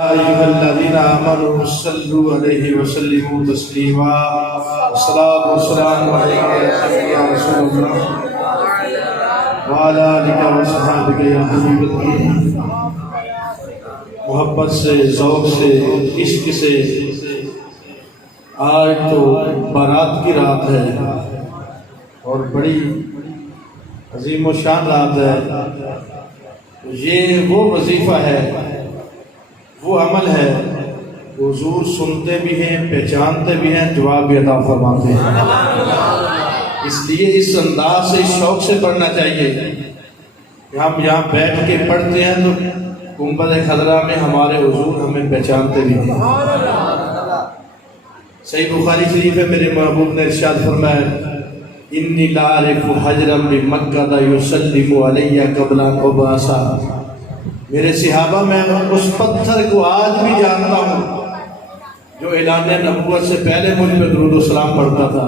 أيها الذين آمنوا صلوا عليه وسلموا تسليما الصلاة والسلام عليك يا رسول الله وعلى آلك وصحبك يا حبيب الله. محبت سے، ذوق سے، عشق سے آج تو بارات کی رات ہے اور بڑی عظیم و شان رات ہے. یہ وہ وظیفہ ہے، وہ عمل ہے حضور سنتے بھی ہیں، پہچانتے بھی ہیں، جواب بھی عطا فرماتے ہیں. اس لیے اس انداز سے، اس شوق سے پڑھنا چاہیے کہ ہم یہاں بیٹھ کے پڑھتے ہیں تو گنبد خضرا میں ہمارے حضور ہمیں پہچانتے بھی ہیں. صحیح بخاری شریف ہے، میرے محبوب نے ارشاد فرمایا انی لا اعرف حجرا بمکہ یسلم علی قبل ان ابعث. میرے صحابہ میں اس پتھر کو آج بھی جانتا ہوں جو اعلان نبوت سے پہلے مجھ پہ درود و سلام پڑھتا تھا.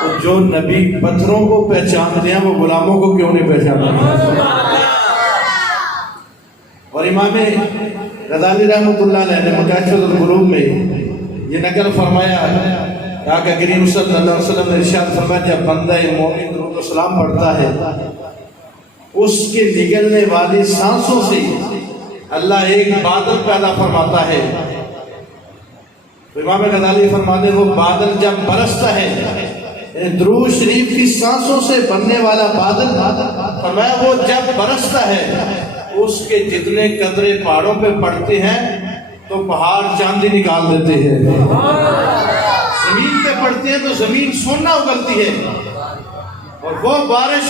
اور جو نبی پتھروں کو پہچانتے ہیں وہ غلاموں کو کیوں نہیں پہچانتے؟ اور امام غزالی رحمۃ اللہ علیہ نے مکاشفۃ القلوب میں یہ نقل فرمایا، آقا کریم صلی اللہ علیہ وسلم نے ارشاد فرمایا جب بندہ مومن درود و سلام پڑھتا ہے اس کے نگلنے والی سانسوں سے اللہ ایک بادل پیدا فرماتا ہے. تو امام غزالی فرماتے ہیں وہ بادل جب برستا ہے، درود شریف کی سانسوں سے بننے والا بادل فرمایا وہ جب برستا ہے اس کے جتنے قطرے پہاڑوں پہ پڑتے ہیں تو پہاڑ چاندی نکال دیتے ہیں. زمین پہ پڑتے ہیں تو زمین سونا اگلتی ہے. اور وہ بارش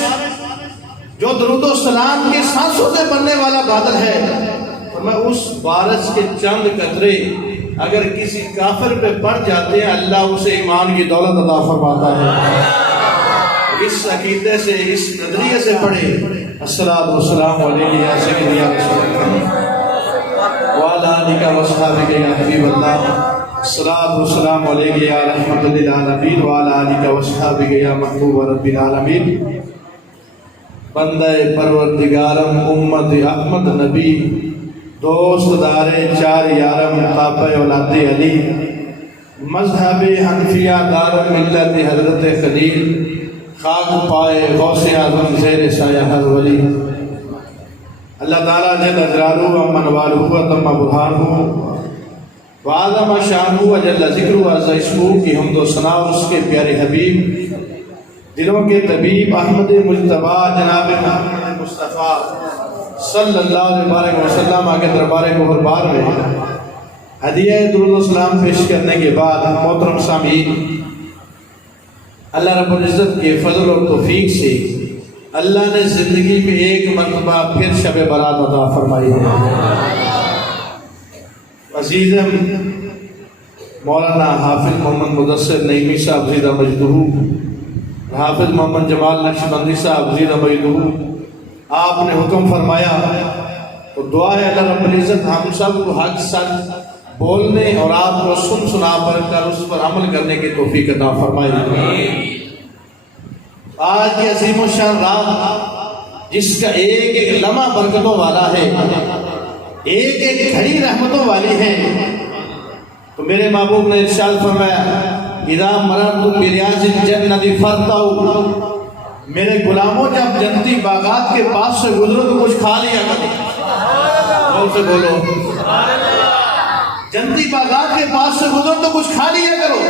جو درود و سلام کی سانسوں سے بننے والا بادل ہے، اور میں اس بارش کے چند قطرے اگر کسی کافر پہ پڑ جاتے ہیں اللہ اسے ایمان کی دولت عطا فرماتا ہے. اس عقیدے سے، اس نظریے سے پڑھے الصلاۃ والسلام علیک یا سیدی یا رسول اللہ وعلی آلک وصحبک یا حبیب اللہ. الصلاۃ والسلام علیک یا رحمۃ للعالمین وعلی آلک وصحبک یا محبوب رب العالمین. بندہ پروردگارم امت احمد نبی دوست دارے چار یارم کعبہ اولاد علی مذہب حنفیہ دارم ملت حضرت خلیل خاک پائے غوث اعظم زیر سایہ ہر ولی. اللہ تعالیٰ جل جلالہ امن والہ وتم برہانہ وعظم شانہ وجل ذکرہ وعز اسمہ کی حمد و ثنا اس کے پیارے حبیب دلوں کے طبیب احمد مجتبیٰ جناب محمد مصطفیٰ صلی اللہ علیہ وسلم آگے دربار گوہربار میں ہدیہ درود و سلام پیش کرنے کے بعد محترم سامعین، اللہ رب العزت کے فضل اور توفیق سے اللہ نے زندگی میں ایک مرتبہ پھر شب برات عطا فرمائی ہے. عزیزم مولانا حافظ محمد مدثر نعیمی صاحب زیدہ مجدہ، حافظ محمد جمال نقشبندی صاحب زیدہ مجدہ، آپ نے حکم فرمایا تو دعا ہے اللہ رب العزت ہم سب کو حق سچ بولنے اور آپ کو سنا پڑھ کر اس پر عمل کرنے کی توفیق عطا فرمائے. آج کی عظیم الشان رات جس کا ایک ایک لمحہ برکتوں والا ہے، ایک ایک گھڑی رحمتوں والی ہے، تو میرے محبوب نے ارشاد فرمایا اذا مررت بریاض الجنۃ فرتعوا، میرے غلاموں جب جنتی باغات کے پاس سے گزرو تو کچھ کھا لیا کرو. غور سے بولو، جنتی باغات کے پاس سے گزرو تو کچھ کھا لیا کرو.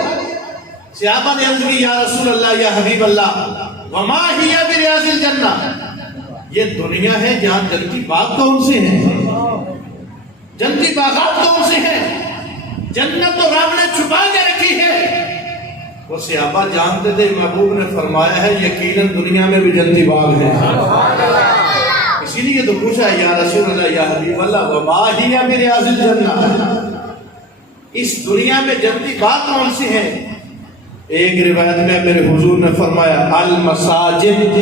صحابہ نے عرض کی یا رسول اللہ یا حبیب اللہ وما ہی بریاض الجنہ، یہ دنیا ہے جہاں جنتی باغ کون سے ہیں؟ جنتی باغات کون سے ہیں؟ جنت تو رب نے چھپا کے رکھی ہے. وہ صحابہ جانتے تھے، محبوب نے فرمایا ہے یقیناً دنیا میں بھی جنتی باغ ہیں. اسی لیے تو پوچھا یا رسول اللہ یا حبیب اللہ وما ہی بریاض الجنہ، اس دنیا میں جنتی باغ کون سے ہیں؟ ایک روایت میں میرے حضور نے فرمایا المساجد،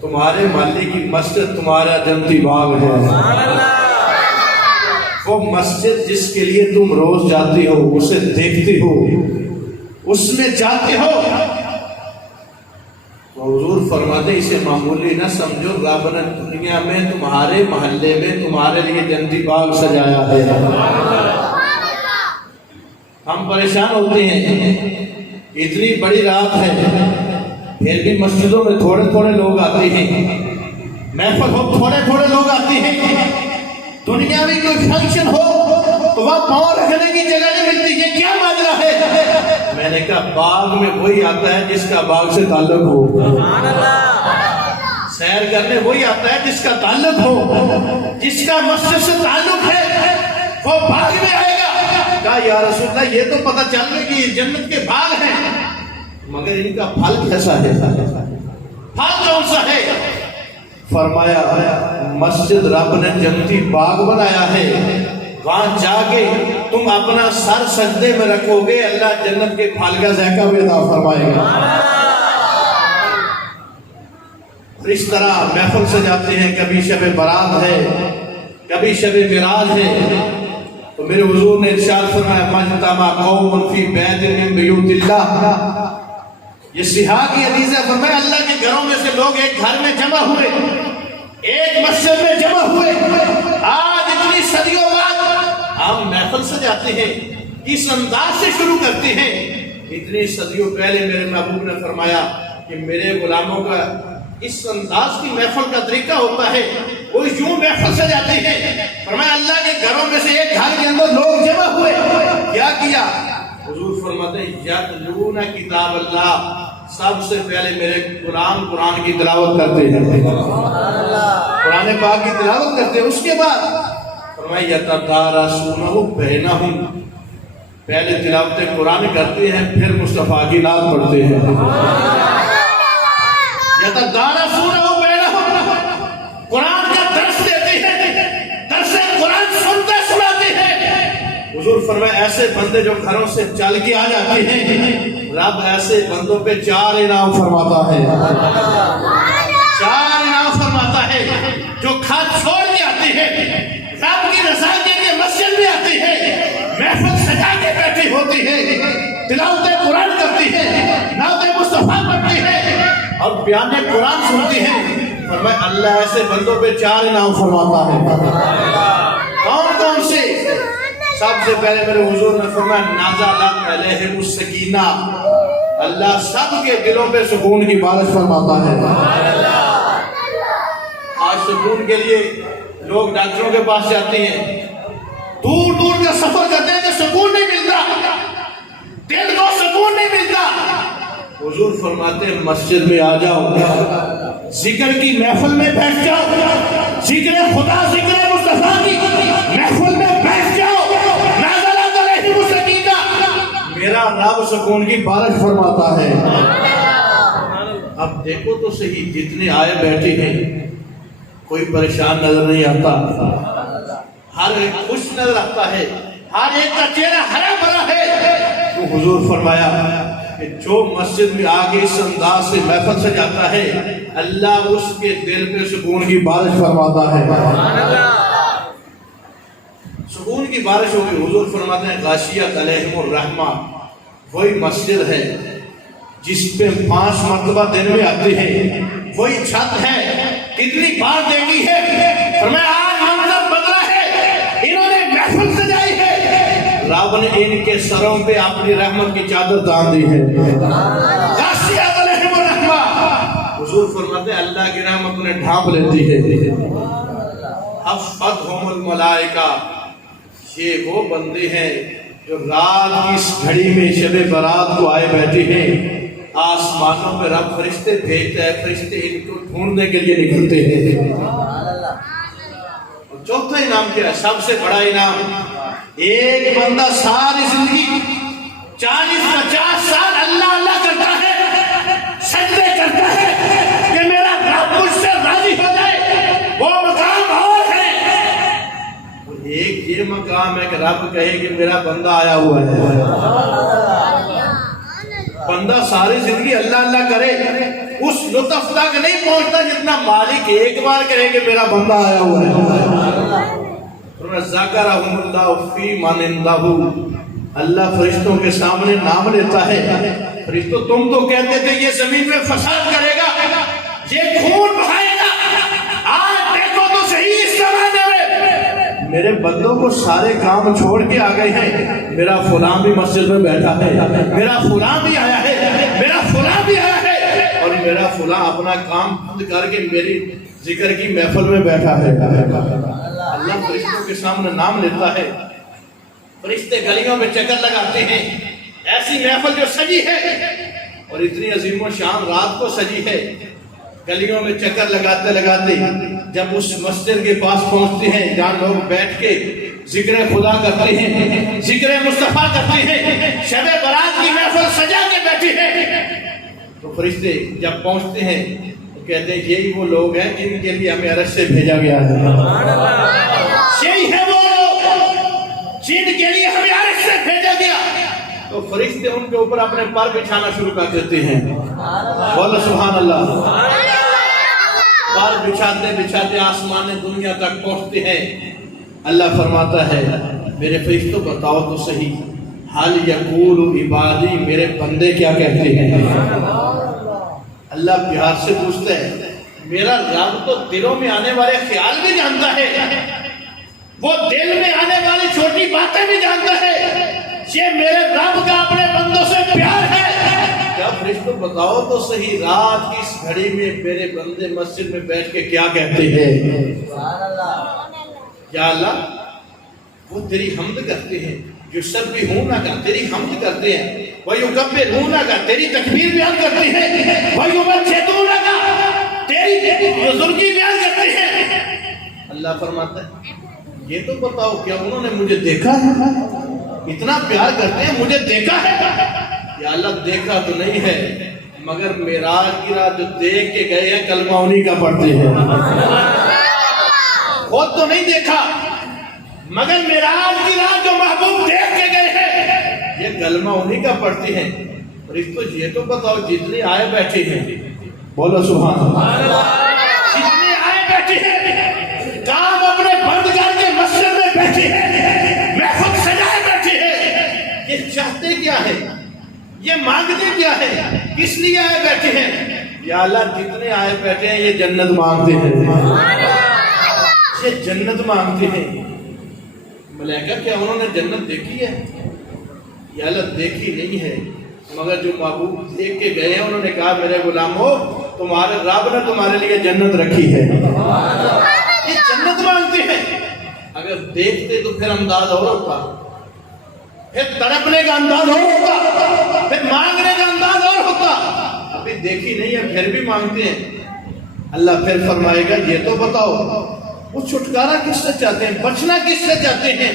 تمہارے محلے کی مسجد تمہارا جنتی باغ ہے. وہ مسجد جس کے لیے تم روز جاتی ہو، اسے دیکھتی ہو، اس میں جاتے ہو، تو حضور فرماتے اسے معمولی نہ سمجھو، رب نے دنیا میں تمہارے محلے میں تمہارے لیے جنتی باغ سجایا ہے۔ ہم پریشان ہوتے ہیں، اتنی بڑی رات ہے پھر بھی مسجدوں میں تھوڑے تھوڑے لوگ آتے ہیں، محفل ہو تھوڑے تھوڑے لوگ آتے ہیں، دنیا میں کوئی فنکشن ہو تو وہاں پاؤں رکھنے کی جگہ نہیں ملتی ہے، کیا ماجرا ہے؟ میں نے کہا باغ میں وہی آتا ہے جس کا باغ سے تعلق ہو، سیر کرنے وہی آتا ہے جس کا تعلق ہو، جس کا مسجد سے تعلق ہے وہ باغ میں آئے گا۔ کہا یا رسول اللہ یہ تو پتہ چل گیا کہ یہ جنت کے باغ ہیں، مگر ان کا پھل کیسا ہے، پھل کون سا ہے؟ فرمایا مسجد رب نے جنتی باغ بنایا ہے، وہاں جا کے تم اپنا سر سجدے میں رکھو گے، اللہ جنت کے پھل کا ذائقہ بھی عطا فرمائے گا۔ اس طرح محفل سجاتے ہیں، کبھی شب برات ہے، کبھی شب معراج ہے، تو میرے حضور نے ارشاد فرمایا مجتمع قوم فی بیت من بیوت اللہ، یہ صحاح کی حدیث ہے، فرمایا اللہ کے گھروں میں سے لوگ ایک گھر میں جمع ہوئے، ایک مسجد میں جمع ہوئے، آج اتنی صدیوں بعد ہم محفل سجاتے ہیں، اس انداز سے شروع کرتے ہیں۔ اتنی صدیوں پہلے میرے محبوب نے فرمایا کہ میرے غلاموں کا اس انداز کی محفل کا طریقہ ہوتا ہے، وہ یوں محفل سجاتے ہیں۔ فرمایا اللہ کے گھروں میں سے ایک گھر کے اندر لوگ جمع ہوئے، کیا کیا؟ حضور فرماتے ہیں یتلون کتاب اللہ، سب سے پہلے میرے قرآن کی تلاوت کرتے ہیں، قرآن پاک کی تلاوت کرتے ہیں، اس کے بعد فرمایا یتدارسونہ بینہم، پہلے تلاوت قرآن کرتے ہیں پھر مصطفیٰ کی نعت پڑھتے ہیں۔ یتدارسونہ بینہم، قرآن کا درس دیتے ہیں، درس قرآن سنتے سناتے ہیں۔ حضور فرمایا ایسے بندے جو گھروں سے چل کے آ جاتے ہیں، رب ایسے بندوں پہ 4 انعام فرماتا ہے، 4 انعام فرماتا ہے۔ جو کھاد چھوڑ کے آتے ہیں، رب کی رضا کے لیے مسجد میں آتے ہیں، محفل سجا کے بیٹھے ہوتے ہیں، تلاوت قرآن کرتے ہیں، نعت مصطفیٰ پڑھتے ہیں اور بیان قرآن سنتے ہیں، فرمایا اللہ ایسے بندوں پہ 4 انعام فرماتا ہے۔ کون کون سے؟ سب سے پہلے میرے حضور نے فرمایا نازلت علیہم السکینہ، اللہ سب کے دلوں پہ سکون کی بارش فرماتا ہے۔ آج سکون کے لیے لوگ ڈاکٹروں کے پاس جاتے ہیں، دور دور کا سفر کرتے ہیں کہ سکون نہیں ملتا، دل کو سکون نہیں ملتا۔ حضور فرماتے ہیں مسجد میں آ جاؤ، ذکر کی محفل میں بیٹھ جاؤ، ذکر خدا ذکر مصطفیٰ کی محفل میں بیٹھ جاؤ، نازلت علیہم السکینہ، میرا رب سکون کی بارش فرماتا ہے۔ اب دیکھو تو صحیح، جتنے آئے بیٹھے ہیں کوئی پریشان نظر نہیں آتا، ہر ایک خوش نظر آتا ہے، ہر ایک کا چہرہ ہرا بھرا ہے۔ تو حضور فرمایا کہ جو مسجد میں آگے اس انداز سے محفل سجاتا ہے، اللہ اس کے دل پہ سکون کی بارش فرماتا ہے، سکون کی بارش ہوگی۔ حضور فرماتے ہیں غاشیت علیہم الرحمہ، وہی مسجد ہے جس پہ 5 مرتبہ دن میں آتے ہیں، وہی چھت ہے، کتنی بار دیکھی ہے، فرمایا آج منظر بدلا ہے، انہوں نے محفل سجائی ہے، رب نے ان کے سروں پہ اپنی رحمت کی چادر تان دی ہے، غاشیت علیہم الرحمہ۔ حضور فرماتے ہیں اللہ کی رحمت انہیں ڈھانپ لیتی ہے۔ حفتہم الملائکہ، یہ وہ بندے ہیں جو رات کی اس گھڑی میں شب برات کو آئے بیٹھے ہیں، آسمانوں پہ رب فرشتے بھیجتا ہے، فرشتے ان کو ڈھونڈنے کے لیے نکلتے ہیں۔ چوتھا انعام کیا ہے؟ سب سے بڑا انعام، ایک بندہ ساری زندگی 40-50 سال اللہ اللہ کرتا ہے، سجدے کرتا ہے کہ میرا رب مجھ سے راضی ہو جائے، وہ مقام اور ہے۔ ایک یہ مقام ہے کہ رب کہے کہ میرا بندہ آیا ہوا ہے۔ بندہ ساری زندگی اللہ اللہ کرے، اس لطف تک نہیں پہنچتا جتنا مالک ایک بار کہے کہ میرا بندہ آیا ہوا ہے۔ ذکرہم اللہ فی من عندہ، اللہ فرشتوں کے سامنے نام لیتا ہے. فرشتوں تم تو کہتے تھے یہ زمین میں فساد کرے گا, یہ خون بہائے گا, آج دیکھو تو صحیح اس زمانے میں میرے بندوں کو سارے کام چھوڑ کے آ گئے ہیں. میرا فلاں بھی مسجد میں بیٹھا ہے, میرا فلاں بھی آیا ہے, میرا فلاں بھی آیا ہے, اور میرا فلاں اپنا کام بند کر کے میری ذکر کی محفل میں بیٹھا ہے. اللہ فرشتوں کے سامنے نام لیتا ہے. فرشتے گلیوں میں چکر لگاتے ہیں. ایسی محفل جو سجی ہے اور اتنی عظیم و شان رات کو سجی ہے, گلیوں میں چکر لگاتے لگاتے جب اس مسجد کے پاس پہنچتے ہیں جہاں لوگ بیٹھ کے ذکر خدا کرتے ہیں, ذکر مصطفیٰ کرتے ہیں, شب برات کی محفل سجا کے بیٹھے ہیں, تو فرشتے جب پہنچتے ہیں تو کہتے ہیں یہی وہ لوگ ہیں جن کے لیے ہمیں عرش سے بھیجا گیا ہے. یہی ہے وہ جن کے لیے ہمیں عرش سے بھیجا گیا. تو فرشتے ان کے اوپر اپنے پر بچھانا شروع کر دیتے ہیں. بولو سبحان اللہ. پر بچھاتے بچھاتے آسمان دنیا تک پہنچتے ہیں. اللہ فرماتا ہے میرے فرشتوں بتاؤ تو صحیح, حال یقول عبادی, میرے بندے کیا کہتے ہیں. اللہ پیار سے پوچھتا ہے میرا رب تو دلوں میں آنے والے خیال بھی جانتا ہے, وہ دل میں آنے والی چھوٹی باتیں بھی جانتا ہے. یہ میرے رب کا اپنے بندوں سے پیار ہے. کیا فرشتوں بتاؤ تو صحیح, رات کی اس گھڑی میں میرے بندے مسجد میں بیٹھ کے کیا کہتے ہیں. یا اللہ وہ تیری حمد کرتے ہیں, جو سب بھی ہوں نہ کا تیری حمد کرتے ہیں, وَيُكَبِّرُونَ کا تیری تکبیر بیان کرتے ہیں, وَيُمَجِّدُونَ کا تیری بزرگی بیان کرتے ہیں. اللہ فرماتا ہے یہ تو بتاؤ کیا انہوں نے مجھے دیکھا ہے, اتنا پیار کرتے ہیں مجھے دیکھا ہے. یا اللہ دیکھا تو نہیں ہے, مگر معراج کی رات جو دیکھ کے گئے ہیں کلمہ انہی کا پڑھتے ہیں. خود تو نہیں دیکھا, مگر معراج کی رات جو محبوب دیکھ کے گئے ہیں یہ کلمہ انہی کا پڑھتے ہیں. فرشتوں یہ تو بتاؤ جتنے آئے بیٹھے ہیں, بولو سبحان اللہ, جتنے آئے بیٹھے ہیں, کام اپنے بند کر کے مسجد میں بیٹھے ہیں, محفل سجائے بیٹھے ہیں, یہ چاہتے کیا ہے, یہ مانگتے کیا ہے, کس لیے آئے بیٹھے ہیں. یا اللہ جتنے آئے بیٹھے ہیں یہ جنت مانگتے ہیں, یہ جنت مانگتے ہیں. ملائکہ کیا انہوں نے جنت دیکھی ہے. یا اللہ دیکھی نہیں ہے, مگر جو محبوب دیکھ کے گئے ہیں انہوں نے کہا میرے غلامو تمہارے رب نے تمہارے لیے جنت رکھی ہے. یہ جنت مانگتے ہیں. اگر دیکھتے تو پھر انداز اور ہوتا, پھر تڑپنے کا انداز اور ہوتا, پھر مانگنے کا انداز اور ہوتا. ابھی دیکھی نہیں ہے پھر بھی مانگتے ہیں. اللہ پھر فرمائے گا یہ تو بتاؤ وہ چھٹکارا کس سے چاہتے ہیں, بچنا کس سے چاہتے ہیں,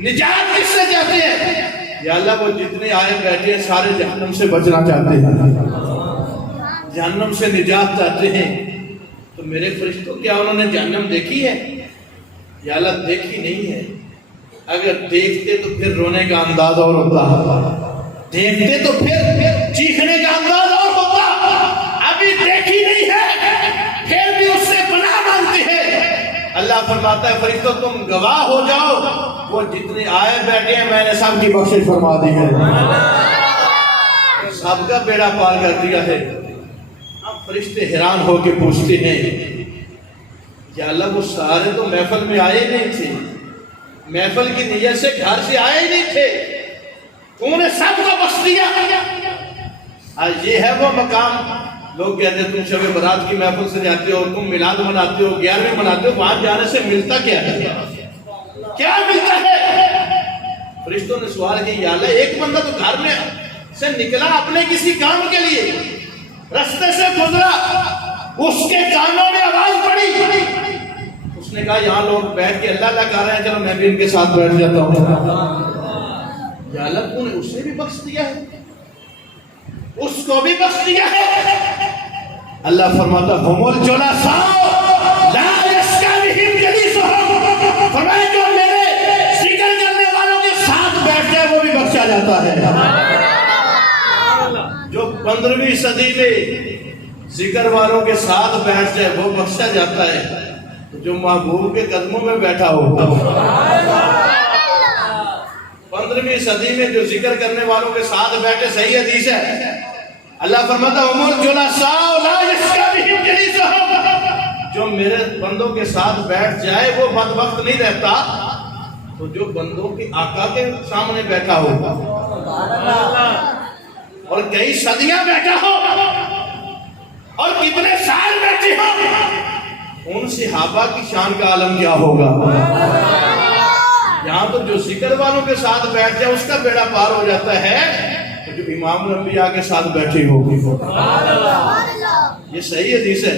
نجات کس سے چاہتے ہیں. یا اللہ وہ جتنے آئے بیٹھے ہیں سارے جہنم سے بچنا چاہتے ہیں, جہنم سے نجات چاہتے ہیں. تو میرے فرشتوں کیا انہوں نے جہنم دیکھی ہے. یا اللہ دیکھی نہیں ہے. اگر دیکھتے تو پھر رونے کا انداز اور ہوتا, دیکھتے تو پھر چیخنے کا انداز اور ہوتا. ابھی دیکھی نہیں ہے پھر بھی اس سے پناہ مانگتے ہیں. اللہ فرماتا ہے فرشتوں تم گواہ ہو جاؤ, وہ جتنے آئے بیٹھے ہیں میں نے سب کی بخشش فرما دی ہے, سب کا بیڑا پار کر دیا ہے. اب فرشتے حیران ہو کے پوچھتے ہیں یا اللہ وہ سارے تو محفل میں آئے نہیں تھے, محفل کی نیت سے گھر سے آئے نہیں تھے, تم نے سب کو بخش دیا. آج یہ ہے وہ مقام. لوگ کہتے ہیں تم شب برات کی محفل سے جاتے ہو, تم میلاد مناتے ہو, 11ویں مناتے ہو, وہاں جانے سے ملتا کیا ہے, کیا ملتا ہے. فرشتوں نے سوال کیا یا اللہ ایک بندہ تو گھر میں سے نکلا اپنے کسی کام کے لیے, رستے سے گزرا, اس کے کانوں میں آواز پڑی, اس نے کہا یہاں لوگ بیٹھ کے اللہ اللہ کر رہے ہیں, چلو میں بھی ان کے ساتھ بیٹھ جاتا ہوں. یا اللہ تو نے اسے بھی بخش دیا ہے, اس کو بھی بخش دیا ہے. اللہ فرماتا ہم الجلساء لا یشقی بہم جلیسہم, فرمایا جو میرے ذکر کرنے والوں کے ساتھ بیٹھ جائے وہ بھی بخشا جاتا ہے. جو 15ویں صدی میں ذکر والوں کے ساتھ بیٹھ جائے وہ بخشا جاتا ہے. جو محبوب کے قدموں میں بیٹھا ہو, 15ویں 15ویں صدی میں جو ذکر کرنے والوں کے ساتھ بیٹھے، صحیح حدیث ہے، اللہ فرماتا ہے الجلساء لا یشقی بہم جلیسہم، جو میرے بندوں کے ساتھ بیٹھ جائے وہ بدبخت نہیں رہتا، تو جو بندوں کے آقا کے سامنے بیٹھا ہوگا اور کئی صدیاں بیٹھا ہو اور کتنے سال بیٹھے ہو، ان صحابہ کی شان کا عالم کیا ہوگا؟ یہاں تو جو ذکر والوں کے ساتھ بیٹھ جائے اس کا بیڑا پار ہو جاتا ہے، تو جو امام الانبیاء کے ساتھ بیٹھے ہوگی، یہ صحیح حدیث ہے۔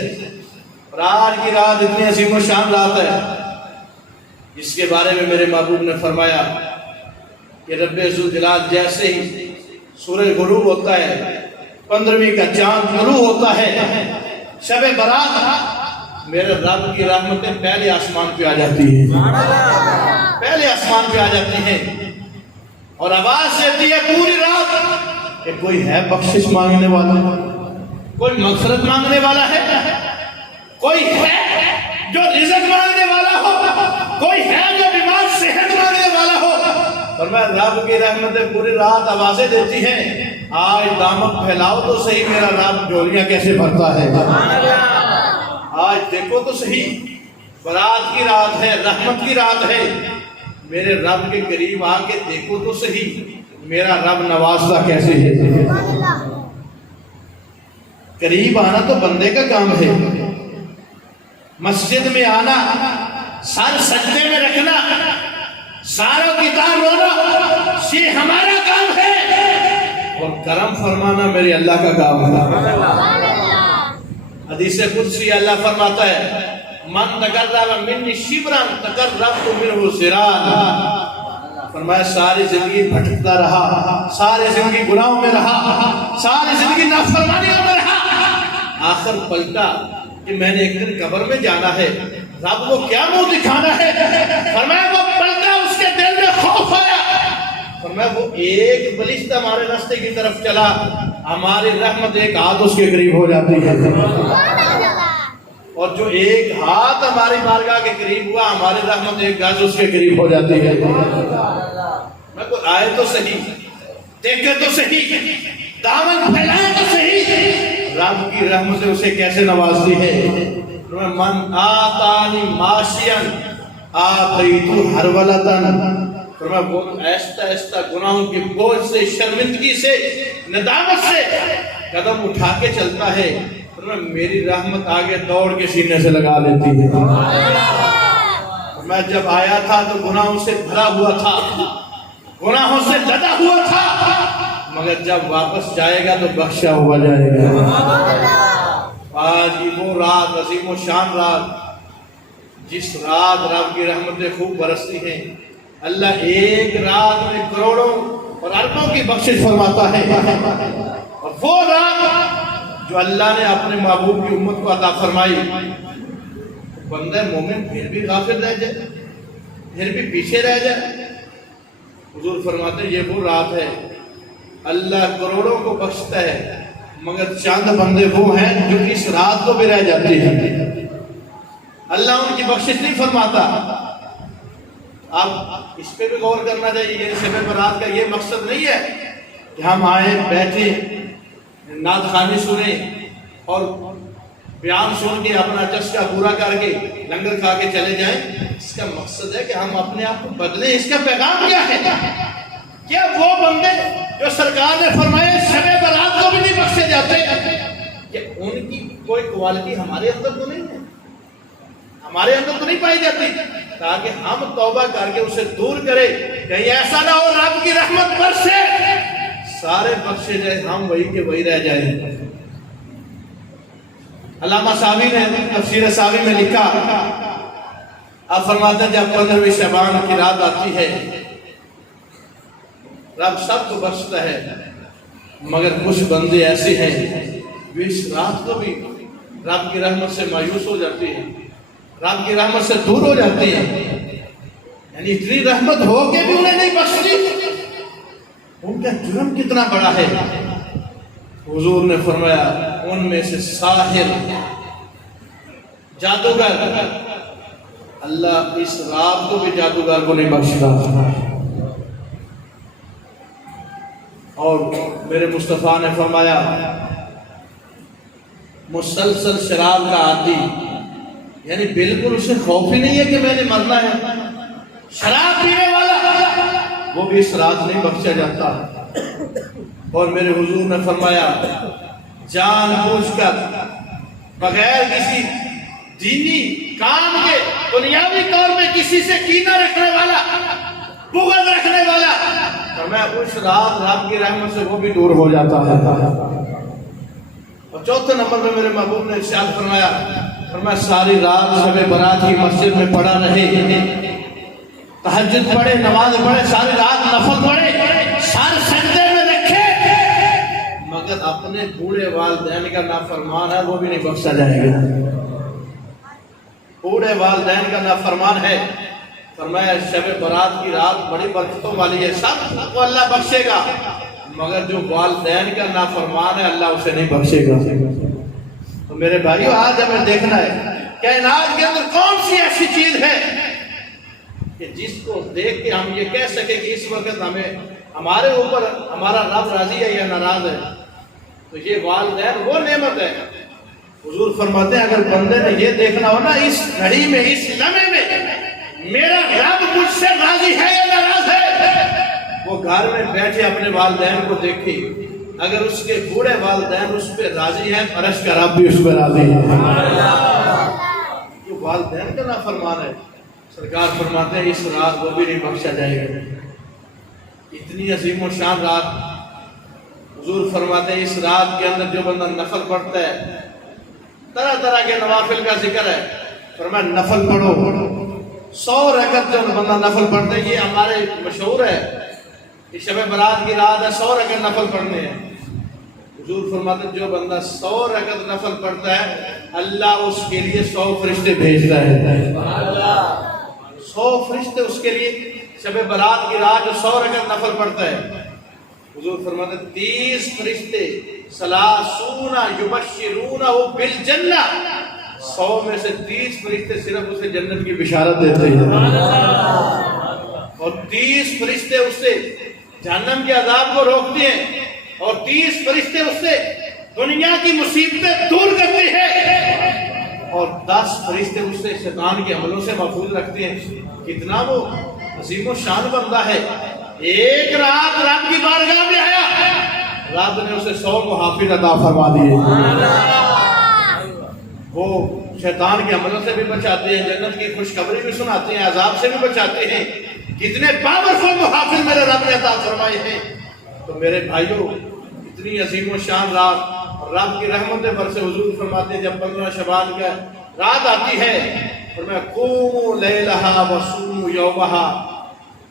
اور آج کی رات اتنی عظیم و شان رات ہے، اس کے بارے میں میرے محبوب نے فرمایا کہ رب ذوالجلال جیسے ہی سورج غروب ہوتا ہے، 15ویں کا چاند طلوع ہوتا ہے، شب برات، میرے رب کی رحمتیں پہلے آسمان پہ آ جاتی ہیں، پہلے آسمان پہ آ جاتی ہیں اور آواز دیتی ہے پوری رات کہ کوئی ہے بخشش مانگنے والا، کوئی مغفرت مانگنے والا ہے، کوئی ہے جو رزق مانگنے والا ہو، کوئی ہے جو بیمار صحت مانگنے والا ہو۔ اور میں رب کی رحمتیں پوری رات آوازیں دیتی ہیں، آج دامن پھیلاؤ تو صحیح، میرا رب جھولیاں کیسے بھرتا ہے، آج دیکھو تو صحیح، برات کی رات ہے، رحمت کی رات ہے، میرے رب کے قریب آ کے دیکھو تو صحیح، میرا رب نوازتا کیسے ہے۔ قریب آنا تو بندے کا کام ہے، مسجد میں آنا، سر سجدے میں رکھنا، ساروں کی طرح رونا، یہ ہمارا کام ہے، اور کرم فرمانا میرے اللہ کا کام ہے۔ حدیث قدسی اللہ فرماتا ہے من تقرب منی شبرا تقربت منہ ذراعا، فرمایا ساری زندگی بھٹکتا رہا، ساری زندگی گناہوں میں رہا، ساری زندگی نافرمانیوں میں رہا، آخر پلٹا کہ میں نے ایک دن قبر میں جانا ہے، رب کو کیا منہ دکھانا ہے، فرمایا وہ پلٹا، اس کے دل میں خوف آیا، فرمایا وہ ایک بلشت ہمارے راستے کی طرف چلا، ہماری رحمت ایک ہاتھ اس کے قریب ہو جاتی ہے، اور جو ایک ہاتھ ہماری بارگاہ کے قریب ہوا، ہماری رحمت ایک گز اس کے قریب ہو جاتی ہے۔ میں کوئی آئے تو صحیح، دیکھے تو صحیح، دامن پھیلائے تو صحیح، رب کی رحمت اسے کیسے نوازتی ہے۔ من آتانی ماشین آتیتو ہرولتن، فرمایا بہت ایستا ایستا گناہوں کے بوجھ سے، شرمندگی سے، ندامت سے قدم اٹھا کے چلتا ہے، فرمایا میری رحمت آگے دوڑ کے سینے سے لگا لیتی ہے۔ میں جب آیا تھا تو گناہوں سے بھرا ہوا تھا، گناہوں سے لدا ہوا تھا، مگر جب واپس جائے گا تو بخشا ہوا جائے گا۔ آج کی وہ رات، عظیم و شان رات، جس رات رب کی رحمتیں خوب برستی ہیں، اللہ ایک رات میں کروڑوں اور اربوں کی بخشش فرماتا ہے، اور وہ رات جو اللہ نے اپنے محبوب کی امت کو عطا فرمائی، بندہ مومن پھر بھی غافل رہ جائے، پھر بھی پیچھے رہ جائے۔ حضور فرماتے ہیں یہ وہ رات ہے، اللہ کروڑوں کو بخشتا ہے، مگر چند بندے وہ ہیں جو اس رات کو بھی رہ جاتے ہیں، اللہ ان کی بخشش نہیں فرماتا۔ اب اس پہ بھی غور کرنا چاہیے، یہ شب برات کا یہ مقصد نہیں ہے کہ ہم آئیں بیٹھیں نعت خوانی سنیں اور بیان سن کے اپنا چسکا پورا کر کے لنگر کھا کے چلے جائیں۔ اس کا مقصد ہے کہ ہم اپنے آپ کو بدلیں۔ اس کا پیغام کیا ہے؟ کیا وہ بندے جو سرکار نے فرمایا شب برات کو بھی نہیں بخشے جاتے، کہ ان کی کوئی کوالٹی ہمارے اندر تو نہیں ہے، ہمارے اندر تو نہیں پائی جاتی، تاکہ ہم توبہ کر کے اسے دور کریں، کہیں ایسا نہ ہو رب کی رحمت برسے، سارے بخشے جائے، ہم وہی کے وہی رہ جائیں۔ علامہ ساوی نے تفسیر ساوی میں لکھا، آپ فرماتے ہیں جب 15ویں شعبان کی رات آتی ہے، رب سب کو بخشتا ہے، مگر کچھ بندے ایسے ہیں جو اس رات کو بھی رب کی رحمت سے مایوس ہو جاتی ہیں، رب کی رحمت سے دور ہو جاتی ہیں، یعنی اتنی رحمت ہو کے بھی انہیں نہیں بخشتی، ان کا جرم کتنا بڑا ہے۔ حضور نے فرمایا ان میں سے ساحر، جادوگر، اللہ اس رات کو بھی جادوگر کو نہیں بخشتا۔ اور میرے مصطفیٰ نے فرمایا مسلسل شراب کا عادی، یعنی بالکل اسے خوف ہی نہیں ہے کہ میں نے مرنا ہے، شراب پینے والا وہ بھی اس رات نہیں بخشا جاتا۔ اور میرے حضور نے فرمایا جان بوجھ کر بغیر کسی دینی کام کے دنیاوی طور میں کسی سے کینہ رکھنے والا، بغض رکھنے والا، فرمایا اس رات رب کی رحمت سے وہ بھی دور ہو جاتا ہے۔ اور چوتھے نمبر میں میرے محبوب نے ارشاد فرمایا ساری رات شب برات کی مسجد میں پڑا رہے، تہجد پڑھے، نماز پڑھے، ساری رات نفل پڑھے، سر سجدے میں رکھے، مگر اپنے بوڑھے والدین کا نافرمان ہے وہ بھی نہیں بخشا جائے گا۔ بوڑھے والدین کا نافرمان ہے، فرمایا شب برات کی رات بڑی برکتوں والی ہے، سب کو اللہ بخشے گا، مگر جو والدین کا نافرمان ہے اللہ اسے نہیں بخشے گا۔ تو میرے بھائیو آج ہمیں دیکھنا ہے کائنات کے اندر کون سی ایسی چیز ہے کہ جس کو دیکھ کے ہم یہ کہہ سکیں کہ اس وقت ہمارے اوپر ہمارا رب راضی ہے یا ناراض ہے۔ تو یہ والدین وہ نعمت ہے، حضور فرماتے ہیں اگر بندے نے یہ دیکھنا ہو نا اس گھڑی میں، اس لمحے میں میرا رب مجھ سے راضی ہے یا ناراض ہے، وہ گھر میں بیٹھے اپنے والدین کو دیکھے، اگر اس کے بوڑھے والدین اس پہ راضی ہیں عرش کا رب بھی اس پہ راضی ہے۔ یہ والدین کا نافرمان ہے، سرکار فرماتے ہیں اس رات وہ بھی نہیں بخشا جائے گا۔ اتنی عظیم و شان رات، حضور فرماتے ہیں اس رات کے اندر جو بندہ نفل پڑھتا ہے، طرح طرح کے نوافل کا ذکر ہے، فرمایا نفل پڑھو، 100 رکعت جو بندہ نفل پڑھتا ہے، یہ ہمارے مشہور ہے کہ شب برات کی رات ہے 100 رکعت نفل پڑھنے ہیں۔ حضور فرماتے ہیں جو بندہ 100 رکعت نفل پڑھتا ہے اللہ اس کے لیے 100 فرشتے بھیجتا ہے، 100 فرشتے اس کے لیے شب برات کی رات جو 100 رکعت نفل پڑھتا ہے، حضور فرماتے ہیں 30 فرشتے ثلاثون یبشرونہ بالجنہ، 100 میں سے 30 فرشتے صرف اسے جنت کی بشارت دیتے ہیں، اور 30 فرشتے اس سے جہنم کے عذاب کو روکتے ہیں، اور 30 فرشتے اس سے دنیا کی مصیبتیں دور کرتے ہیں، اور 10 فرشتے اس سے شیطان کے عملوں سے محفوظ رکھتے ہیں۔ کتنا وہ عظیم و شان بندہ ہے، ایک رات رب کی بارگاہ میں آیا، رب نے اسے 100 کو حافظ عطا فرما دیے، وہ شیطان کے عملوں سے بھی بچاتے ہیں، جنت کی خوشخبری بھی سناتے ہیں، عذاب سے بھی بچاتے ہیں۔ کتنے پاورفل محافظ میرے رب نے عطا فرمائے ہیں۔ تو میرے بھائیوں اتنی عظیم و شان رات، رب کی رحمتیں برسے، حضور فرماتے ہیں جب 15 شعبان کا رات آتی ہے فرمایا قوموا لیلہا وصوموا یومہا،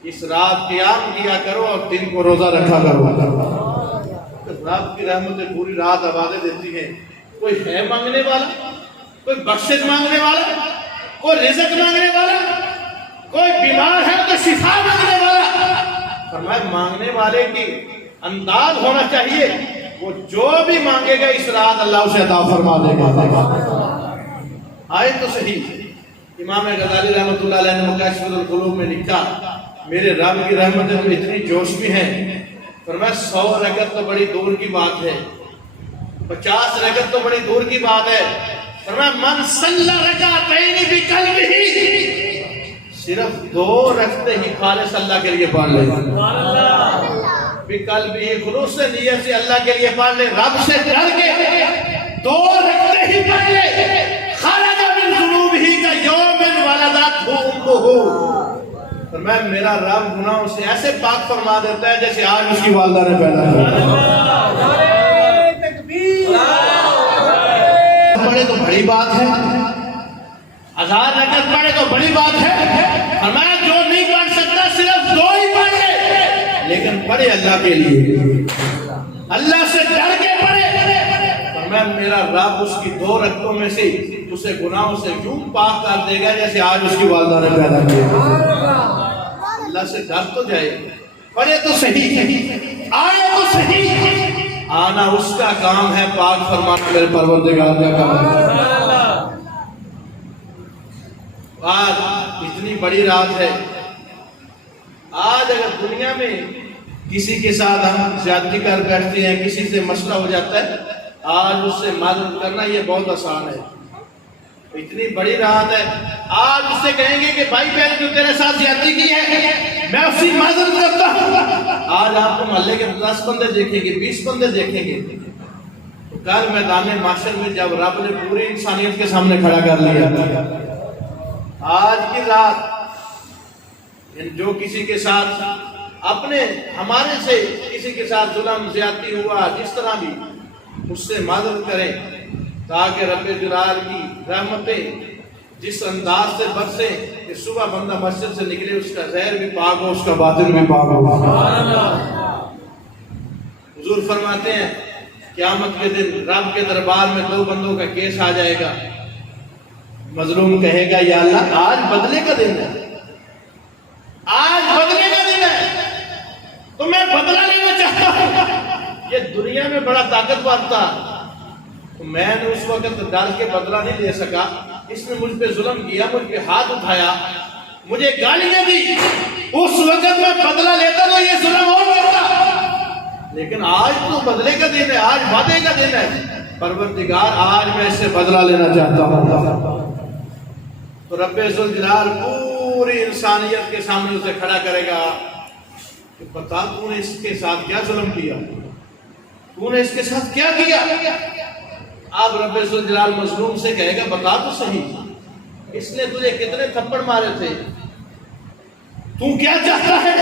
اس رات قیام کیا کرو اور دن کو روزہ رکھا کرو۔ رب کی رحمتیں پوری رات آبادیں دیتی ہیں۔ کوئی ہے مانگنے والا، کوئی بخشش مانگنے والا، کوئی رزق مانگنے والا، کوئی بیمار ہے تو شفا مانگنے والا، فرمایا مانگنے والے کی انداز ہونا چاہیے، وہ جو بھی مانگے گا اس رات اللہ اسے عطا فرما دے گا۔ آئے تو صحیح، امام غزالی رحمۃ اللہ علیہ نے مکاشفۃ القلوب میں لکھا میرے رب کی رحمتیں اتنی جوش میں ہیں، فرمایا 100 رکعت تو بڑی دور کی بات ہے، 50 رکعت تو بڑی دور کی بات ہے، فرمایا من صلی رکعتین بقلبہ، صرف 2 رکعتیں ہی خالص اللہ کے لیے پڑھ لے، بقلبہ خلوص سے نیت سے اللہ کے لیے پڑھ لے، رب سے ڈر کے 2 رکعتیں ہی پڑھ لے، خرج من ذنوبہ کیوم ولدتہ امہ، فرمایا میرا رب گناہوں سے ایسے پاک فرما دیتا ہے جیسے آج اس کی والدہ نے پیدا کیا۔ پڑھے تو بڑی بات ہے، 1000 رکعت پڑھے تو بڑی بات ہے، فرمایا جو نہیں پڑھ سکتا صرف 2 ہی پڑھ لے، لیکن پڑھے اللہ کے لیے، اللہ سے ڈر کے پڑھے، فرمایا میرا رب اس کی 2 رکعتوں میں سے اسے گناہوں سے یوں پاک کر دے گا جیسے آج اس کی والدہ نے پیدا کیا۔ اللہ سے ڈر تو جائے، پڑھے تو صحیح، آئے تو صحیح، آنا اس کا کام ہے، پاک فرمانا میرے پروردگار کا کام ہے۔ آج اتنی بڑی رات ہے، آج اگر دنیا میں کسی کے ساتھ ہم زیادتی کر بیٹھتے ہیں، کسی سے مسئلہ ہو جاتا ہے، آج اس سے معذرت کرنا یہ بہت آسان ہے، اتنی بڑی راحت ہے۔ آج اس سے کہیں گے کہ بھائی میں نے جو تیرے ساتھ زیادتی کی ہے میں اس کی معذرت کرتا ہوں، آج آپ کو محلے کے 10 بندے دیکھیں گے، 20 بندے دیکھیں گے، تو کل میدان معاشر میں جب رب نے پوری انسانیت کے سامنے کھڑا کر لیا، آج کی رات جو کسی کے ساتھ اپنے ہمارے سے کسی کے ساتھ ظلم زیادتی ہوا، جس طرح بھی اس سے معذرت کریں تاکہ رب جلال کی رحمتیں جس انداز سے برسے کہ صبح بندہ مسجد سے نکلے اس کا ظاہر بھی پاک ہو، اس کا باطن بھی پاک ہو۔ حضور فرماتے ہیں قیامت کے دن رب کے دربار میں 2 بندوں کا کیس آ جائے گا، مظلوم کہے گا یا اللہ آج بدلے کا دن ہے، آج بدلے کا دن ہے تو میں بدلہ لینا چاہتا ہوں۔ یہ دنیا میں بڑا طاقتور تھا تو میں نے اس وقت ڈال کے بدلہ نہیں لے سکا، اس نے مجھ پہ ظلم کیا، مجھ پہ ہاتھ اٹھایا، مجھے گالیاں دی، اس وقت میں بدلہ لیتا تو یہ ظلم اور کرتا، لیکن آج تو بدلے کا دن ہے، آج وعدے کا دن ہے، پروردگار آج میں اس سے بدلہ لینا چاہتا ہوں۔ تو رب ذوالجلال پوری انسانیت کے سامنے اسے کھڑا کرے گا کہ بتا تو نے اس کے ساتھ کیا ظلم کیا، تو نے اس کے ساتھ کیا کیا۔ اب رب ذوالجلال مظلوم سے کہے گا بتا تو صحیح، اس نے تجھے کتنے تھپڑ مارے تھے، تو کیا چاہتا ہے؟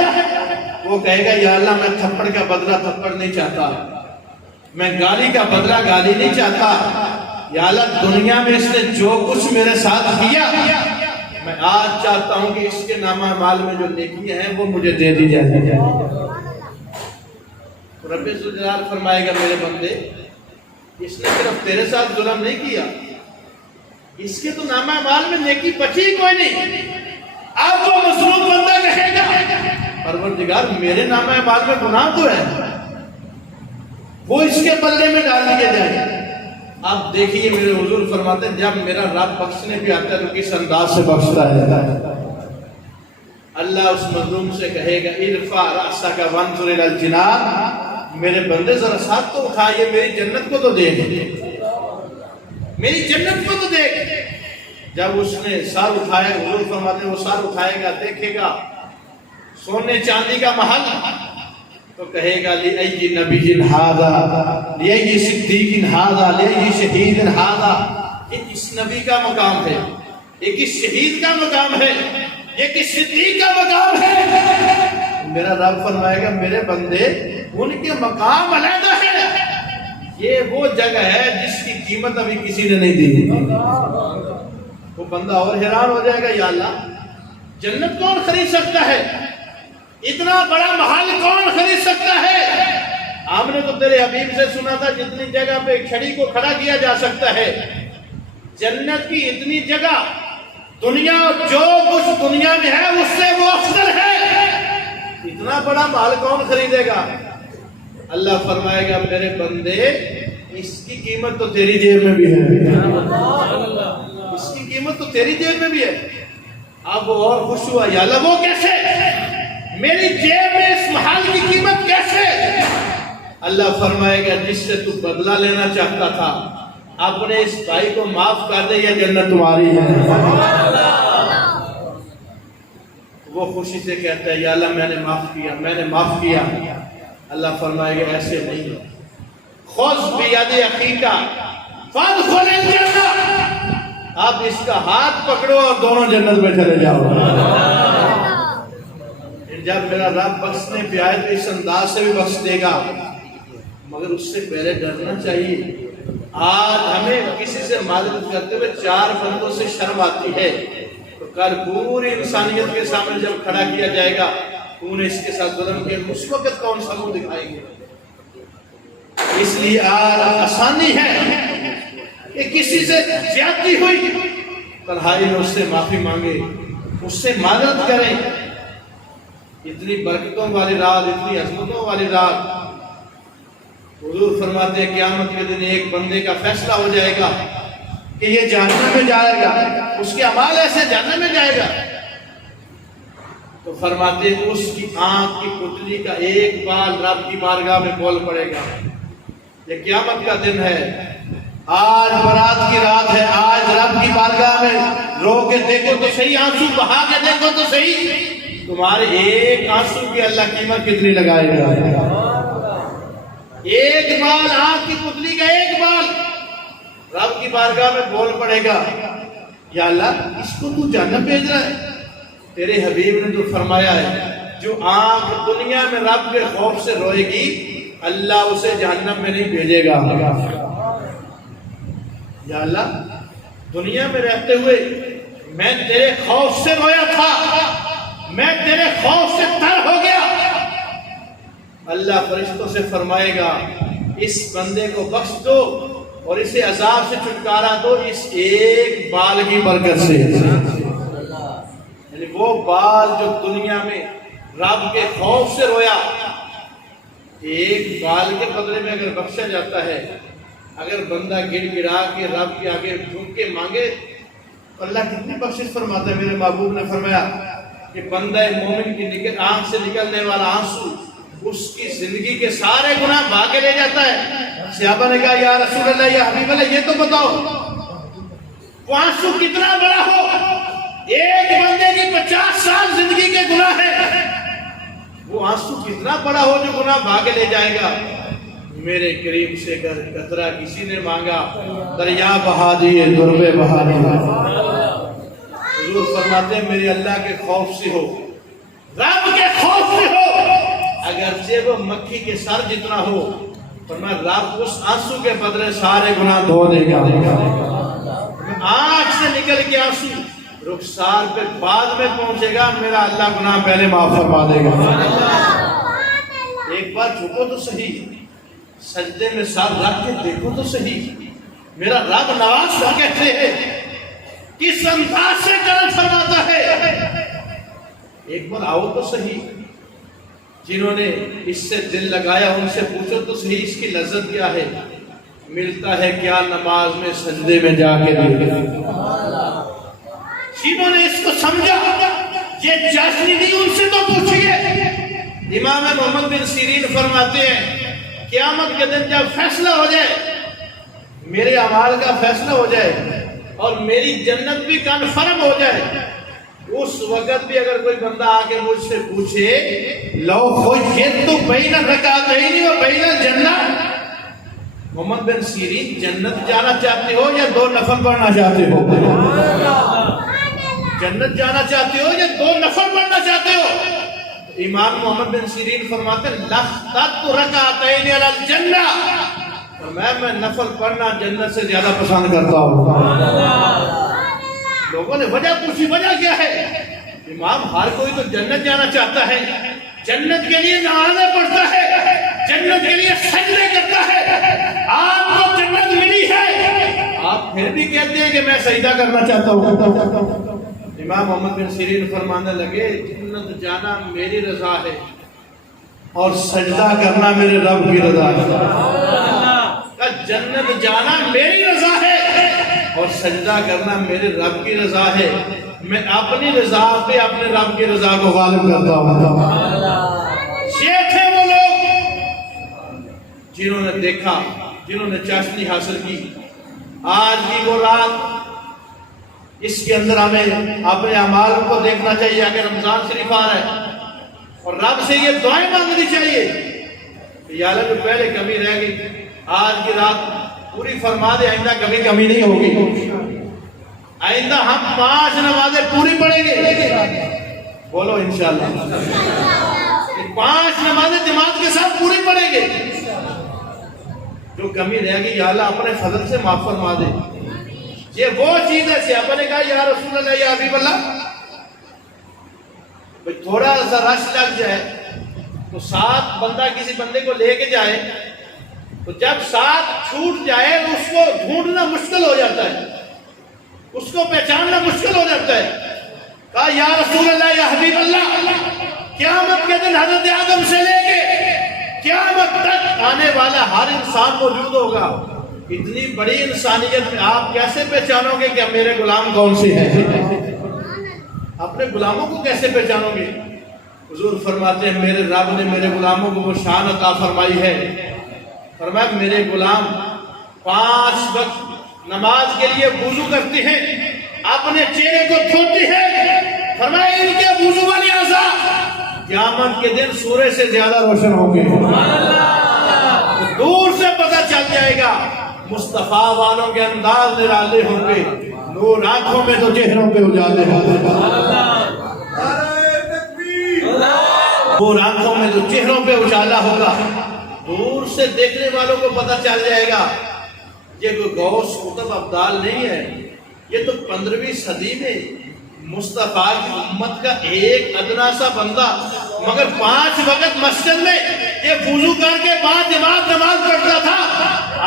وہ کہے گا یا اللہ میں تھپڑ کا بدلہ تھپڑ نہیں چاہتا، میں گالی کا بدلہ گالی نہیں چاہتا، یا اللہ دنیا میں اس نے جو کچھ میرے ساتھ کیا میں آج چاہتا ہوں کہ اس کے نامہ اعمال میں جو نیکیاں ہیں وہ مجھے دے دی جائے۔ رب ذوالجلال فرمائے گا میرے بندے اس نے صرف تیرے ساتھ ظلم نہیں کیا، اس کے تو نامہ اعمال میں نیکی بچی کوئی نہیں۔ اب وہ مظلوم بندہ کہے گا پروردگار میرے نامہ اعمال میں گناہ تو ہے، وہ اس کے بدلے میں ڈال دیے جائیں۔ اب دیکھیے میرے حضور فرماتے ہیں جب میرا رب بخشنے بھی آتا ہے تو کس انداز سے بخشتا ہے۔ اللہ اس مظلوم سے کہے گا ارفع رأسک وانظر الی الجنان، میرے بندے ذرا ساتھ تو اٹھا، یہ میری جنت کو تو دیکھ، میری جنت کو تو دیکھ۔ جب اس نے سر اٹھایا، حضور فرماتے ہیں وہ سر اٹھائے گا، دیکھے گا سونے چاندی کا محل، تو کہے گا لِأَيِّ نَبِيٍّ هَذَا لِأَيِّ صِدِّيقٍ هَذَا لِأَيِّ شَهِيدٍ هَذَا، یہ کس نبی کا مقام ہے، یہ کس شہید کا مقام ہے، یہ کس صدیق کا مقام ہے۔ میرا رب فرمائے گا میرے بندے ان کے مقام علیحدہ ہے، یہ وہ جگہ ہے جس کی قیمت ابھی کسی نے نہیں دی۔ وہ بندہ اور حیران ہو جائے گا یا اللہ جنت کون خرید سکتا ہے، اتنا بڑا محل کون خرید سکتا ہے؟ آپ نے تو تیرے حبیب سے سنا تھا جتنی جگہ پہ چھڑی کو کھڑا کیا جا سکتا ہے، جنت کی اتنی جگہ، دنیا جو کچھ دنیا میں ہے اس سے وہ افضل ہے، اتنا بڑا محل کون خریدے گا؟ اللہ فرمائے گا میرے بندے اس کی قیمت تو تیری جیب میں بھی ہے، اس کی قیمت تو تیری جیب میں بھی ہے۔ اب وہ اور خوش ہوا یا اللہ وہ کیسے، میری جیب میں اس محل کی قیمت کیسے؟ اللہ فرمائے گا جس سے تو بدلہ لینا چاہتا تھا اپنے اس بھائی کو معاف کر دے، یہ جنت تمہاری ہے۔ وہ خوشی سے کہتا ہے یا اللہ میں نے معاف کیا، میں نے معاف کیا۔ اللہ فرمائے گا ایسے نہیں، خذ بیدی اخیک فادخل الجنہ، اب اس کا ہاتھ پکڑو اور دونوں جنت میں چلے جاؤ۔ جب میرا رب بخشنے پہ آئے تو اس انداز سے بھی بخش دے گا، مگر اس سے پہلے ڈرنا چاہیے۔ آج ہمیں کسی سے معذرت کرتے ہوئے 4 بندوں سے شرم آتی ہے، تو کل پوری انسانیت کے سامنے جب کھڑا کیا جائے گا تو نے اس کے ساتھ ظلم کیا، اس وقت کون سا منہ دکھائیں گے؟ اس لیے آسانی ہے کہ کسی سے زیادتی ہوئی تنہائی میں اس سے معافی مانگے، اس سے معذرت کریں۔ اتنی برکتوں والی رات، اتنی عظمتوں والی رات، حضور فرماتے ہیں قیامت کے دن ایک بندے کا فیصلہ ہو جائے گا کہ یہ جہنم میں جائے گا، اس کے اعمال ایسے جہنم میں جائے گا، تو فرماتے ہیں اس کی آنکھ کی پتلی کا ایک بال رب کی بارگاہ میں بول پڑے گا۔ یہ قیامت کا دن ہے، آج برات کی رات ہے، آج رب کی بارگاہ میں رو کے دیکھو تو صحیح، آنسو بہا کے دیکھو تو صحیح، تمہارے ایک آنسو کی اللہ قیمت کتنی لگائے گا۔ ایک بال، آنکھ کی پتلی کا ایک بال رب کی بارگاہ میں بول پڑے گا، یا اللہ اس کو تو جہنم بھیج رہا ہے؟ تیرے حبیب نے جو فرمایا ہے، جو آنکھ دنیا میں رب کے خوف سے روئے گی اللہ اسے جہنم میں نہیں بھیجے گا۔ یا اللہ دنیا میں رہتے ہوئے میں تیرے خوف سے رویا تھا، میں تیرے خوف سے تر ہو گیا، اللہ فرشتوں سے فرمائے گا اس بندے کو بخش دو اور اسے عذاب سے چھٹکارا دو اس ایک بال کی برکت سے۔ یعنی وہ بال جو دنیا میں رب کے خوف سے رویا، ایک بال کے بدلے میں اگر بخشا جاتا ہے، اگر بندہ گڑ گڑا کے رب کے آگے جھک کے مانگے تو اللہ کتنی بخشش فرماتا ہے۔ میرے محبوب نے فرمایا کہ بندہ مومن کی آنکھ سے نکلنے والا آنسو اس کی زندگی کے سارے گناہ بھا کے لے جاتا ہے۔ صحابہ نے کہا یا رسول اللہ، یا حبیب اللہ، یہ تو بتاؤ وہ آنسو کتنا بڑا ہو؟ ایک بندے کی 50 سال زندگی کے گناہ ہے، وہ آنسو کتنا بڑا ہو جو گناہ بھا کے لے جائے گا؟ میرے کریم سے گر قطرہ کسی نے مانگا، دریا بہا دیے، دربے بہا دیے۔ حضور فرماتے ہیں میرے اللہ کے خوف سے ہو، رب کے خوف سے ہو، اگرچہ وہ مکھی کے سر جتنا ہو، فرمایا رب اس آنسو کے بدلے سارے گناہ دھو دے گا۔ آنکھ سے نکل کے آنسو رخسار پہ بعد میں پہنچے گا، میرا اللہ گناہ پہلے معاف فرما دے گا۔ ایک بار جھکو تو صحیح، سجدے میں سر رکھ کے دیکھو تو صحیح، میرا رب نواز کیا کہتے ہیں، کس انداز سے کرم فرماتا ہے۔ ایک بار آؤ تو صحیح، جنہوں نے اس سے دل لگایا ان سے پوچھو تو صحیح اس کی لذت کیا ہے، ملتا ہے کیا نماز میں سجدے میں جا کے دیکھے۔ جنہوں نے اس کو سمجھا یہ چاشنی نہیں، ان سے تو پوچھئے۔ امام محمد بن سیرین فرماتے ہیں قیامت کے دن جب فیصلہ ہو جائے، میرے اعمال کا فیصلہ ہو جائے اور میری جنت بھی کنفرم ہو جائے، اس وقت بھی اگر کوئی بندہ آکے مجھ سے پوچھے لو خیرت بین رکعتین و بین الجنہ، محمد بن سیرین جنت جانا چاہتے ہو یا 2 نفل پڑھنا چاہتے ہو؟ جنت جانا چاہتے ہو یا 2 نفل پڑھنا چاہتے ہو؟ امام محمد بن سیرین فرماتے ہیں لَخْتَتُ رَكَعَتَيْنِ عَلَى الْجَنَّةِ، فرمایا میں نفل پڑھنا جنت سے زیادہ پسند کرتا ہوں۔ لوگوں نے وجہ پوچھی، وجہ کیا ہے؟ امام ہر کوئی تو جنت جانا چاہتا ہے، جنت کے لیے نمازیں پڑھتا ہے، جنت کے لیے سجدے کرتا ہے، آپ کو جنت ملی ہے، آپ پھر بھی کہتے ہیں کہ میں سجدہ کرنا چاہتا ہوں۔ امام محمد بن سیرین فرمانے لگے جنت جانا میری رضا ہے اور سجدہ کرنا میرے رب کی رضا ہے۔ جنت جانا میری رضا ہے اور سجدہ کرنا میرے رب کی رضا ہے، میں اپنی رضا پہ اپنے رب کی رضا کو غالب کرتا ہوں۔ یہ تھے وہ لوگ جنہوں نے دیکھا، جنہوں نے چاشنی حاصل کی۔ آج بھی وہ رات، اس کے اندر ہمیں اپنے اعمال کو دیکھنا چاہیے۔ اگر رمضان شریف آ رہا ہے اور رب سے یہ دعائیں مانگنی چاہیے کہ یا اللہ جو پہلے کمی رہ گئی آج کی رات پوری فرما دے، آئندہ کبھی کمی نہیں ہوگی، آئندہ ہم 5 نمازیں پوری پڑھیں گے، بولو انشاءاللہ 5 نمازیں جماعت کے ساتھ پوری پڑھیں گے۔ جو کمی رہ گئی یا اللہ اپنے فضل سے معاف فرما دے۔ یہ وہ چیز ہے، صحابہ نے کہا یا رسول اللہ، یا حبیب اللہ، تھوڑا سا رش لگ جائے تو ساتھ بندہ کسی بندے کو لے کے جائے تو جب ساتھ چھوٹ جائے اس کو ڈھونڈنا مشکل ہو جاتا ہے، اس کو پہچاننا مشکل ہو جاتا ہے۔ کہا یا رسول اللہ، یا حبیب اللہ، قیامت کے دن حضرت آدم سے لے کے قیامت تک آنے والا ہر انسان موجود ہوگا، اتنی بڑی انسانیت میں آپ کیسے پہچانو گے کہ میرے غلام کون سے ہیں؟ اپنے غلاموں کو کیسے پہچانو گے؟ حضور فرماتے ہیں میرے رب نے میرے غلاموں کو وہ شان عطا فرمائی ہے، فرمایا میرے غلام 5 وقت نماز کے لیے وضو کرتے ہیں، اپنے چہرے کو دھوتے ہیں، فرمایا ان کے وضو والی اعضاء قیامت کے دن سورج سے زیادہ روشن ہوں گے۔ دور سے پتہ چل جائے گا مصطفیٰ والوں کے انداز نرالے ہوں گے، نور آنکھوں میں تو چہروں پہ اجالے ہوں گے، نور آنکھوں میں تو چہروں پہ اجالا ہوگا۔ دور سے دیکھنے والوں کو پتہ چل جائے گا یہ کوئی غوث قطب ابدال نہیں ہے، یہ تو 15ویں صدی میں مصطفیٰ کی امت کا ایک ادنا سا بندہ، مگر 5 وقت مسجد میں یہ وضو کر کے بعد جماعت نماز پڑھتا تھا،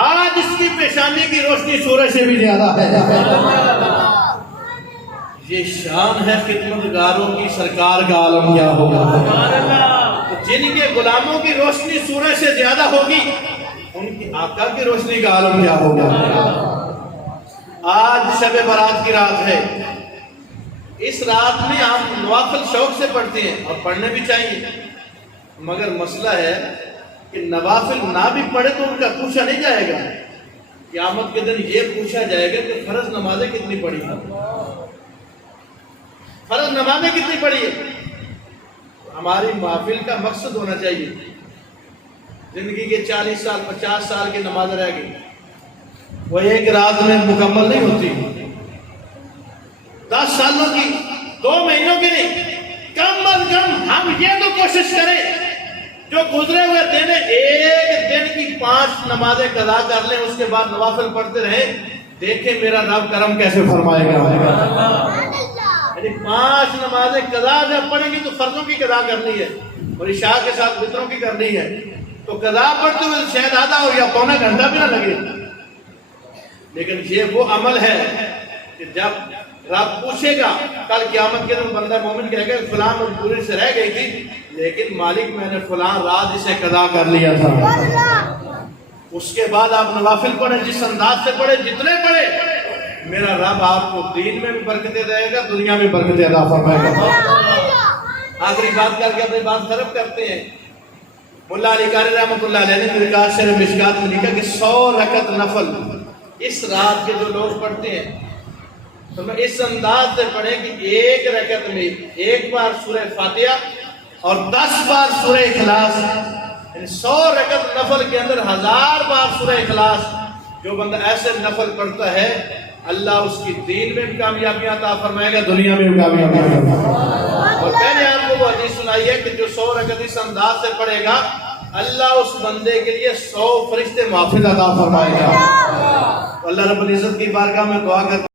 آج اس کی پیشانی کی روشنی سورج سے بھی زیادہ ہے۔ یہ شان ہے خدمتگاروں کی، سرکار کا عالم کیا ہوگا؟ جن کے غلاموں کی روشنی سورج سے زیادہ ہوگی ان کی آقا کی روشنی کا عالم کیا ہوگا؟ آج شب برات کی رات ہے، اس رات میں آپ نوافل شوق سے پڑھتے ہیں اور پڑھنے بھی چاہیے، مگر مسئلہ ہے کہ نوافل نہ بھی پڑھے تو ان کا پوچھا نہیں جائے گا۔ قیامت کے دن یہ پوچھا جائے گا کہ فرض نمازیں کتنی پڑھی ہیں، فرض نمازیں کتنی پڑھی ہے۔ ہماری محفل کا مقصد ہونا چاہیے زندگی کے 40 سال 50 سال کی نماز رہ گئی، وہ ایک رات میں مکمل نہیں ہوتی، 10 سالوں کی 2 مہینوں کی نہیں، کم از کم ہم یہ تو کوشش کریں جو گزرے ہوئے دن ایک دن کی 5 نمازیں قضا کر لیں، اس کے بعد نوافل پڑھتے رہیں، دیکھیں میرا رب کرم کیسے فرمائے گا۔ یعنی 5 نمازیں قضا جب پڑھیں گی تو فرضوں کی قضا کرنی ہے اور عشاء کے ساتھ وتروں کی کرنی ہے، تو قضا پڑھتے ہوئے شاید آدھا ہو یا پونا گھنٹہ بھی نہ لگے، لیکن یہ وہ عمل ہے کہ جب رب پوچھے گا کل قیامت کے دن بندہ مومن کہے گا فلاں مجبوری سے رہ گئی تھی لیکن مالک میں نے فلاں رات اسے قضا کر لیا تھا۔ اس کے بعد آپ نوافل پڑھیں، جس انداز سے پڑھیں، جتنے پڑھیں، میرا رب آپ کو دین میں بھی برکتیں دے گا، دنیا میں برکتیں عطا فرمائے گا۔ آخری بات کر کے اپنی بات ختم کرتے ہیں۔ ملا علی قاری رحمۃ اللہ علیہ نے مرکات شرح مشکات میں لکھا کہ 100 رکعت نفل اس رات کے جو لوگ پڑھتے ہیں تو میں اس انداز سے پڑھیں کہ ایک رکعت میں 1 بار سورہ فاتحہ اور 10 بار سورہ اخلاص، یعنی 100 رکعت نفل کے اندر 1000 بار سورہ اخلاص جو بندہ ایسے نفل پڑھتا ہے اللہ اس کی دین میں بھی کامیابیاں عطا فرمائے گا، دنیا میں بھی کامیابیاں عطا فرمائے گا۔ اور میں نے آپ کو وہ حدیث سنائی ہے کہ جو 100 رکعت اس انداز سے پڑھے گا اللہ اس بندے کے لیے 100 فرشتے محافظ عطا فرمائے گا۔ اللہ رب العزت کی بارگاہ میں دعا کرتا